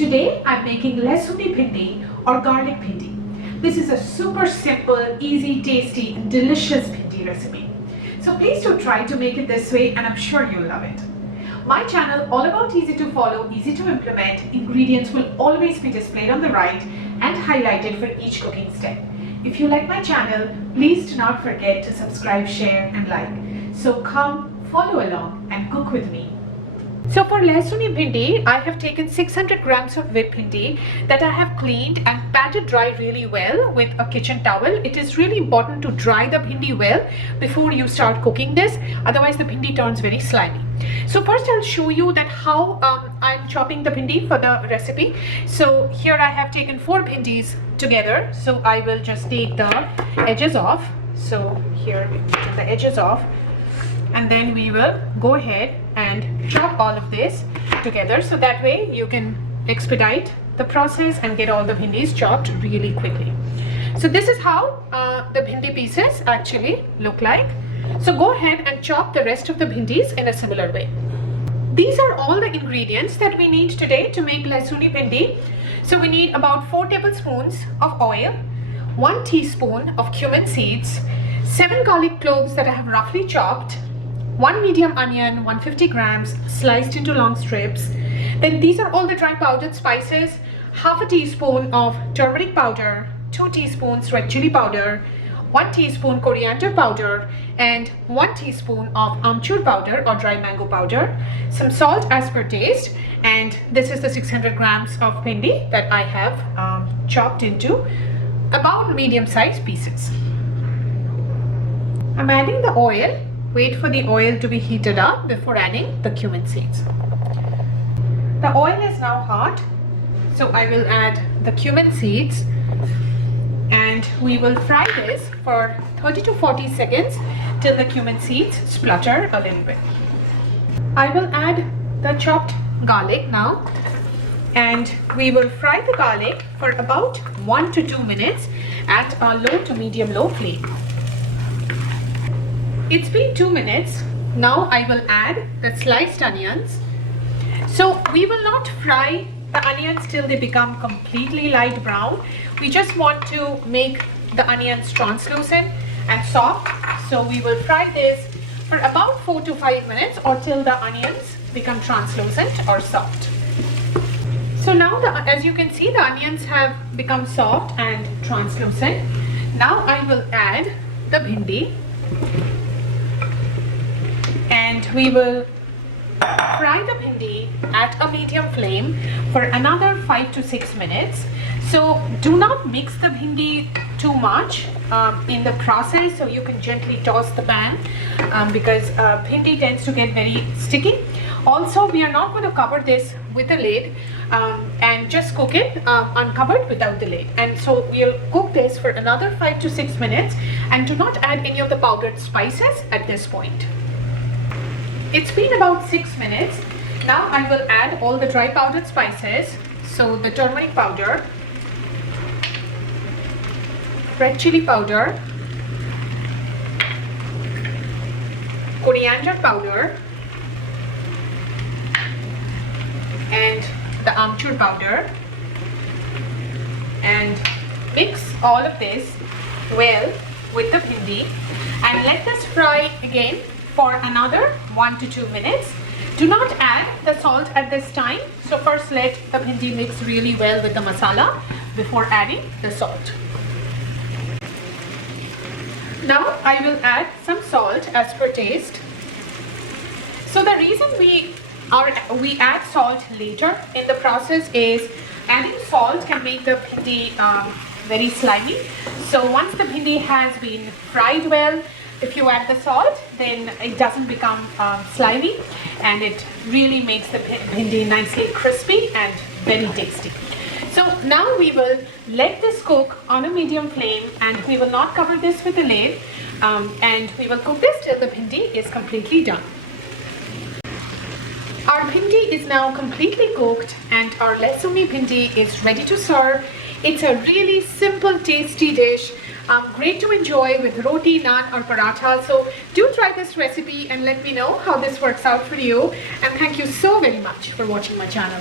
Today I'm making Lehsuni Bhindi or garlic bhindi. This is a super simple, easy, tasty and delicious bhindi recipe. So please do try to make it this way and I'm sure you'll love it. My channel, all about easy to follow, easy to implement, ingredients will always be displayed on the right and highlighted for each cooking step. If you like my channel, please do not forget to subscribe, share and like. So come, follow along and cook with me. So for Lehsuni Bhindi, I have taken 600 grams of whipped bhindi that I have cleaned and patted dry really well with a kitchen towel. It is really important to dry the bhindi well before you start cooking this, otherwise the bhindi turns very slimy. So first I'll show you that how I'm chopping the bhindi for the recipe. So here I have taken 4 bhindis together. So I will just take the edges off. So here we take the edges off. And then we will go ahead and chop all of this together, so that way you can expedite the process and get all the bhindis chopped really quickly. So this is how the bhindi pieces actually look like. So go ahead and chop the rest of the bhindis in a similar way. These are all the ingredients that we need today to make Lehsuni Bhindi. So we need about 4 tablespoons of oil, 1 teaspoon of cumin seeds, 7 garlic cloves that I have roughly chopped, 1 medium onion, 150 grams sliced into long strips. Then these are all the dry powdered spices, half a teaspoon of turmeric powder, 2 teaspoons red chili powder, 1 teaspoon coriander powder, and 1 teaspoon of amchur powder or dry mango powder, some salt as per taste, and this is the 600 grams of bhindi that I have chopped into about medium-sized pieces. I'm adding the oil. Wait for the oil to be heated up before adding the cumin seeds. The oil is now hot, so I will add the cumin seeds and we will fry this for 30 to 40 seconds till the cumin seeds splutter a little bit. I will add the chopped garlic now and we will fry the garlic for about 1 to 2 minutes at a low to medium low flame. It's been 2 minutes. Now I will add the sliced onions. So we will not fry the onions till they become completely light brown. We just want to make the onions translucent and soft. So we will fry this for about 4 to 5 minutes or till the onions become translucent or soft. So now as you can see, the onions have become soft and translucent. Now I will add the bhindi. And we will fry the bhindi at a medium flame for another 5 to 6 minutes. So do not mix the bhindi too much in the process, so you can gently toss the pan because bhindi tends to get very sticky. Also, we are not going to cover this with a lid and just cook it uncovered without the lid. And so we'll cook this for another 5 to 6 minutes and do not add any of the powdered spices at this point. It's been about 6 minutes. Now I will add all the dry powdered spices. So the turmeric powder, red chili powder, coriander powder, and the amchur powder, and mix all of this well with the bhindi and let this fry again for another 1 to 2 minutes. Do not add the salt at this time. So first let the bhindi mix really well with the masala before adding the salt. Now I will add some salt as per taste. So the reason we add salt later in the process is adding salt can make the bhindi very slimy. So once the bhindi has been fried well, if you add the salt, then it doesn't become slimy and it really makes the bhindi nicely crispy and very tasty. So now we will let this cook on a medium flame and we will not cover this with a lid and we will cook this till the bhindi is completely done. Our bhindi is now completely cooked and our Lehsuni Bhindi is ready to serve. It's a really simple, tasty dish. Great to enjoy with roti, naan or paratha. So do try this recipe and let me know how this works out for you. And thank you so very much for watching my channel.